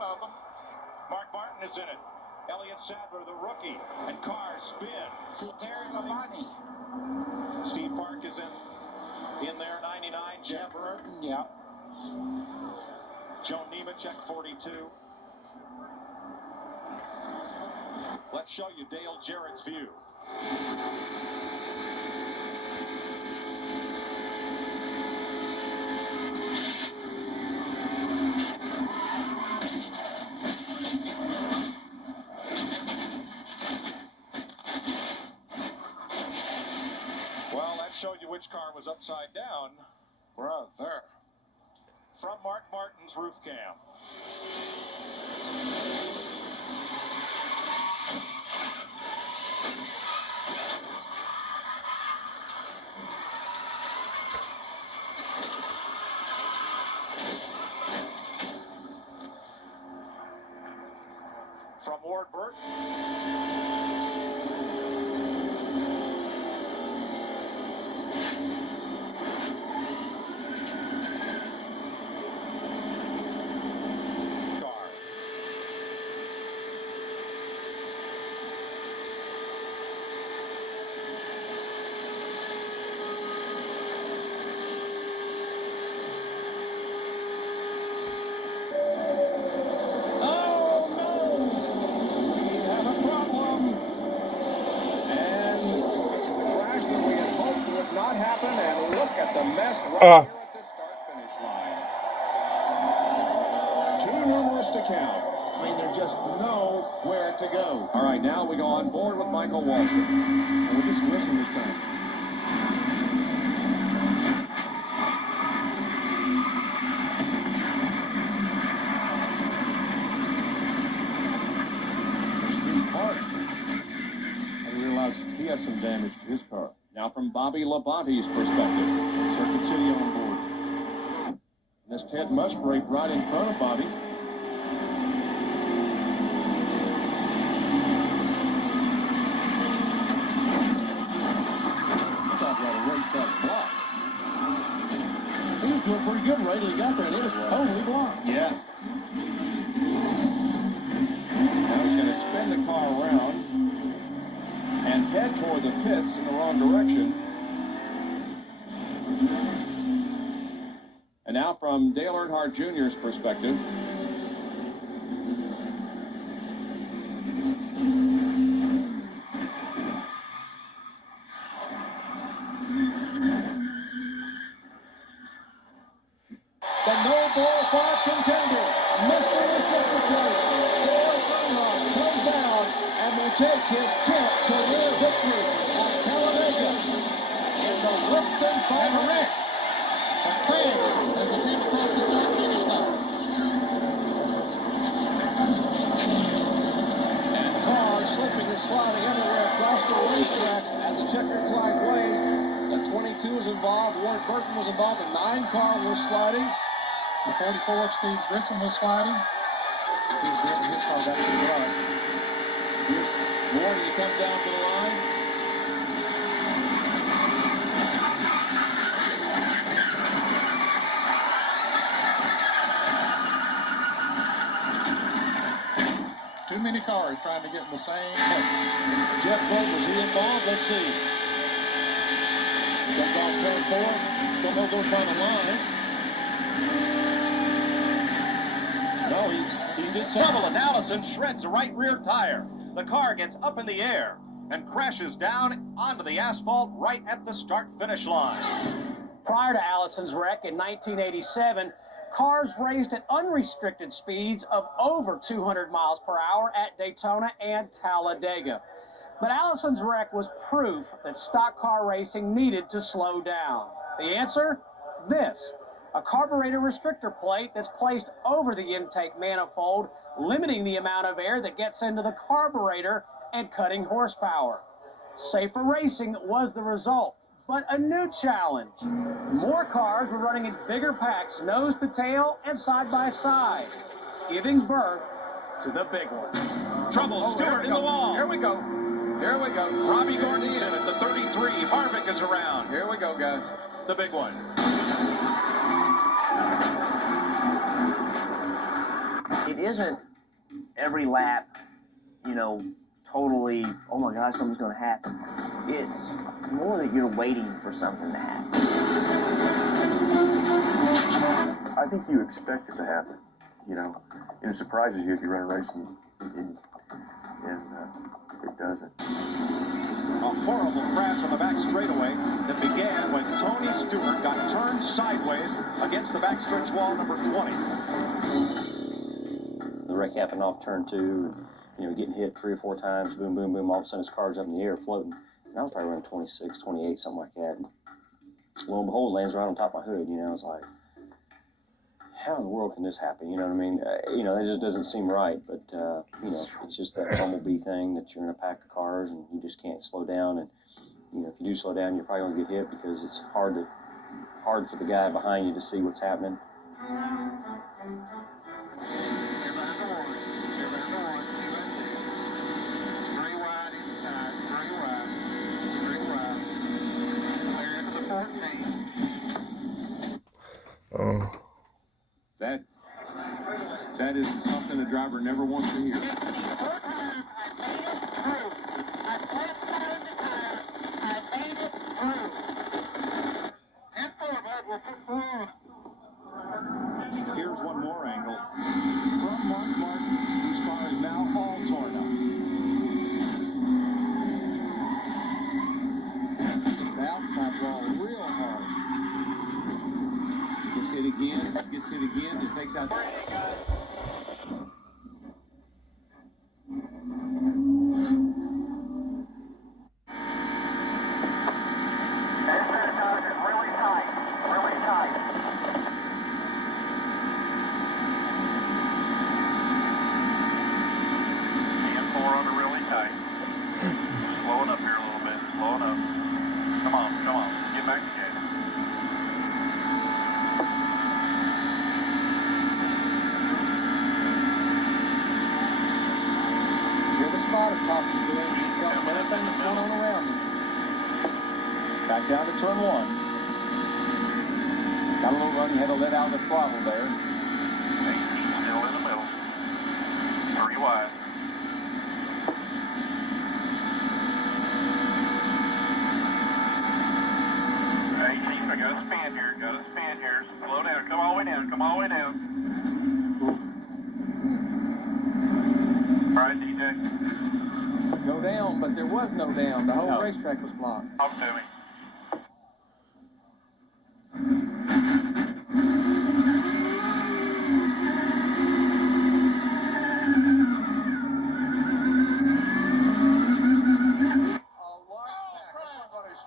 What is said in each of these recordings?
one of them. Mark Martin is in it. Elliott Sadler, the rookie, and Carr spin. Terry Labonte. Steve Park is in there, 99. Jeff Burton, yeah. Joe Nemechek, 42. Let's show you Dale Jarrett's view. Well, that showed you which car was upside down. Brother. From Mark Martin's roof cam. From Ward Burton. Happen, and look at the mess right here at the start-finish line. Too numerous to count. I mean, there's just nowhere to go. All right, now we go on board with Michael Walton. And we just listen this time. Steve Park. I realized he had some damage to his car. Now from Bobby Labonte's perspective. Circuit City on board. And that's Ted Musgrave right in front of Bobby. Thought he had a race that block. He was doing pretty good right till he got there, and it was totally blocked. Yeah. Now he's going to spin the car around and head toward the pits in the wrong direction. And now from Dale Earnhardt Jr.'s perspective. The no-ball five contender, Mr. Reciprocate, Dale Earnhardt comes down and will take his 10th career victory at Talladega in the Winston 500. A crash as the team across the start-finish line. And cars slipping and sliding everywhere across the racetrack as the checkered flag waves. The 22 was involved, Ward Burton was involved, the 9 car was sliding. The 44, Steve Grissom was sliding. He was getting his car back to the garage. Here's Ward, he comes down to the line. Too many cars trying to get in the same place. Jeff Burton, was he involved? Let's see. Comes off turn 4. Don't know if goes by the line. No, he did something. Trouble as Allison shreds the right rear tire. The car gets up in the air and crashes down onto the asphalt right at the start-finish line. Prior to Allison's wreck in 1987, cars raced at unrestricted speeds of over 200 miles per hour at Daytona and Talladega. But Allison's wreck was proof that stock car racing needed to slow down. The answer? This. A carburetor restrictor plate that's placed over the intake manifold, limiting the amount of air that gets into the carburetor and cutting horsepower. Safer racing was the result, but a new challenge. More cars were running in bigger packs, nose to tail and side by side, giving birth to the big one. Trouble, Stewart in the wall. Here we go. Here we go. Robbie Gordon's in at the 33. Harvick is around. Here we go, guys. The big one. it isn't every lap, you know, totally, oh my God, something's going to happen. It's more that you're waiting for something to happen. I think you expect it to happen, you know, and it surprises you if you run a race and it doesn't. A horrible crash on the back straightaway that began when Tony Stewart got turned sideways against the backstretch wall number 20. The wreck happened off turn 2, you know, getting hit 3 or 4 times, boom, boom, boom, all of a sudden his car's up in the air floating. And I was probably running 26, 28, something like that. And lo and behold, lands right on top of my hood, you know. I was like, how in the world can this happen? You know what I mean? You know, that just doesn't seem right. But, you know, it's just that bumblebee thing that you're in a pack of cars and you just can't slow down. And, you know, if you do slow down, you're probably going to get hit because it's hard for the guy behind you to see what's happening. That is something a driver never wants to hear. Here's one more angle from Mark Martin, whose car is now all torn up. It's the outside wall real hard. Gets hit again, it takes out. Back down to turn 1. Got a little run, you had to let out the throttle there. 18 still in the middle. 3 wide. I gotta spin here. Slow down, come all the way down. All right, DJ. Go down, but there was no down. The whole racetrack was blocked. Talk to me.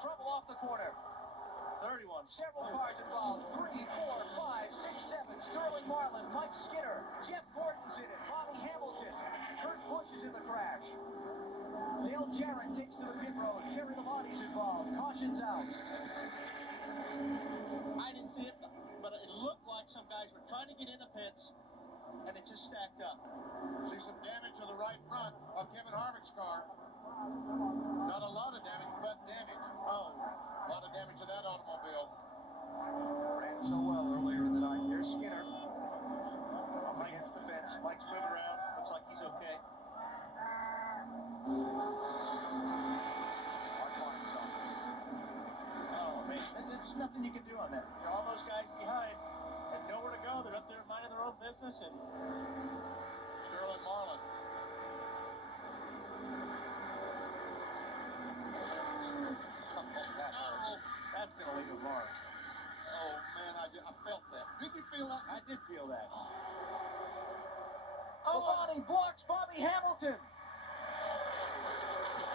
Trouble off the corner. 31. Several cars involved. 3, 4, 5, 6, 7. Sterling Marlin, Mike Skinner, Jeff Gordon's in it. Bobby Hamilton. Kurt Busch is in the crash. Dale Jarrett takes to the pit road. Terry Labonte's involved. Caution's out. I didn't see it, but it looked like some guys were trying to get in the pits, and it just stacked up. See some damage to the right front of Kevin Harvick's car. Not a lot of damage, but damage. Oh, A lot of damage to that automobile. ran so well earlier in the night. There's Skinner up against the fence. Mike's moving around. Looks like he's okay. Mark Martin's on. Oh, man, there's nothing you can do on that. You know, all those guys behind had nowhere to go. They're up there minding their own business, and Sterling Marlin. that's going to leave a mark. Oh, man, I felt that. Did you feel that? I did feel that. Labonte blocks Bobby Hamilton.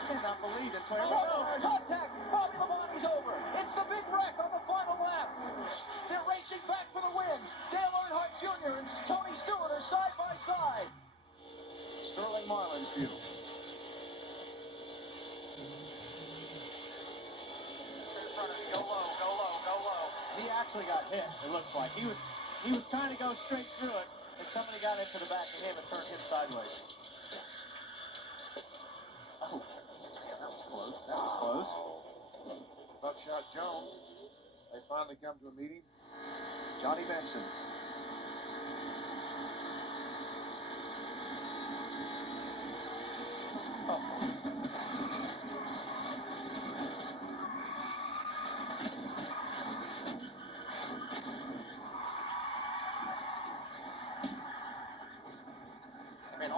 Cannot believe that Toyota. Contact! Bobby Labonte's over. It's the big wreck on the final lap. They're racing back for the win. Dale Earnhardt Jr. and Tony Stewart are side by side. Sterling Marlin's view. Go low. He actually got hit, it looks like. He was trying to go straight through it, and somebody got into the back of him and turned him sideways. Oh, man, that was close. Buckshot Jones. They finally come to a meeting. Johnny Benson.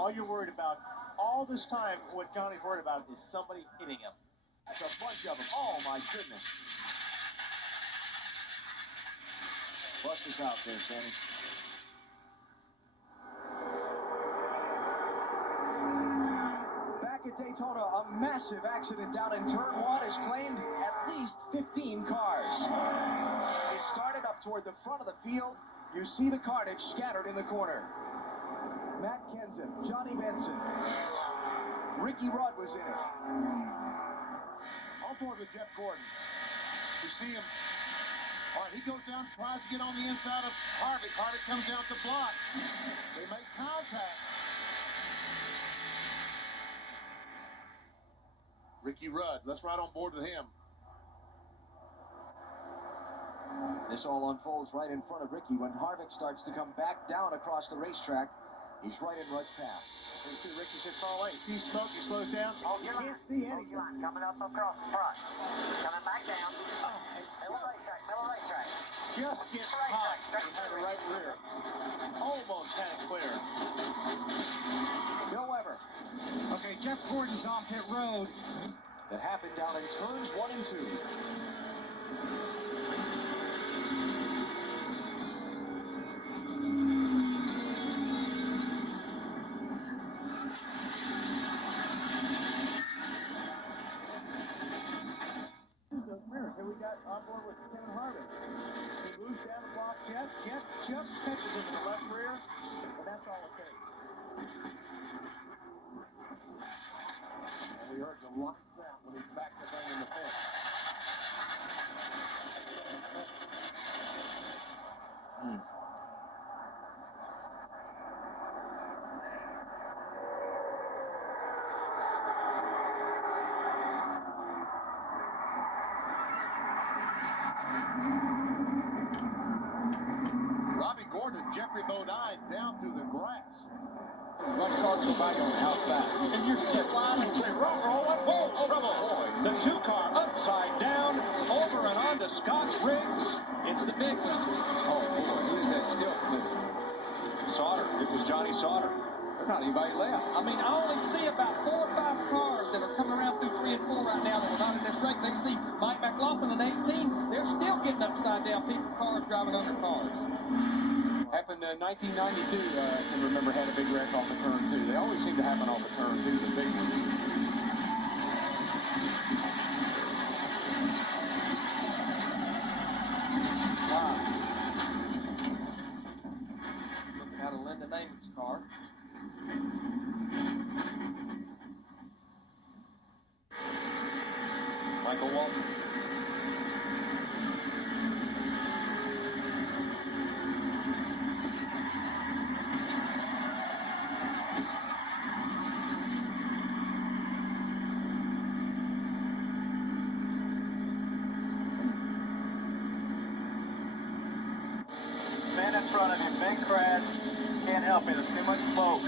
all you're worried about, all this time, what Johnny's worried about is somebody hitting him. That's a bunch of them. Oh, my goodness. Bust us out there, Sammy. Back at Daytona, a massive accident down in Turn 1 has claimed at least 15 cars. It started up toward the front of the field. You see the carnage scattered in the corner. Matt Kenseth, Johnny Benson, Ricky Rudd was in it. On board with Jeff Gordon. You see him. All right, he goes down, tries to get on the inside of Harvick. Harvick comes down to block. They make contact. Ricky Rudd, let's ride on board with him. This all unfolds right in front of Ricky when Harvick starts to come back down across the racetrack. He's right in Rudd's path. You see Ricky says far away. See smoke, he slows down. You can't see anything. Coming up across the front. Coming back down. Middle racetrack. Just gets hot. He had it right rear. Almost had it clear. Bill Weber. Okay, Jeff Gordon's on pit road. That happened down in turns 1 and 2. Here we got on board with Kevin Harvick. He moves down the block. Jeff just catches him in the left rear, and that's all it takes. And we heard the lock snap when he's back to thing in the pit. Robbie Gordon and Jeffrey Bodine down through the grass. Rush starts the back on the outside. And you're set line and say, whoa, trouble. The 2-car upside down, over and onto Scott Riggs. It's the big one. Oh, boy, who is that still flipping? Sauter. It was Johnny Sauter. There's not anybody left. I mean, I only see about 4 or 5 cars that are coming around through 3 and 4 right now that are not in this race. They see Mike McLaughlin in 18. They're still getting upside down. Cars driving under cars. Happened in 1992, I can remember, had a big wreck off of turn 2. They always seem to happen off of turn 2, the big ones. Wow. Looking out of Linda Namath's car. Michael Walton. Man in front of you, big crash. Can't help it, there's too much smoke.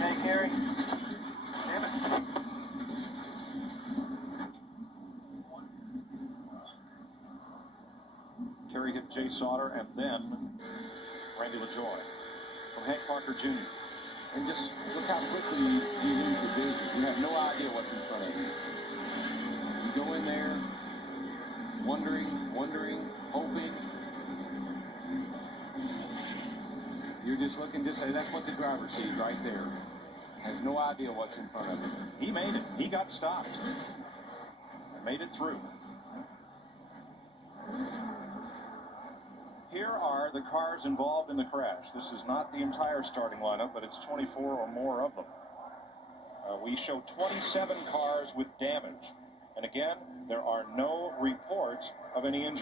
Hey, Gary. Damn it. Kerry hit Jay Sauter and then Randy LaJoy. From Hank Parker Jr. And just look how quickly you lose your vision. You have no idea what's in front of you. You go in there wondering, hoping. You're just looking, that's what the driver sees right there. Has no idea what's in front of him. He made it. He got stopped. Made it through. Here are the cars involved in the crash. This is not the entire starting lineup, but it's 24 or more of them. We show 27 cars with damage. And again, there are no reports of any injury.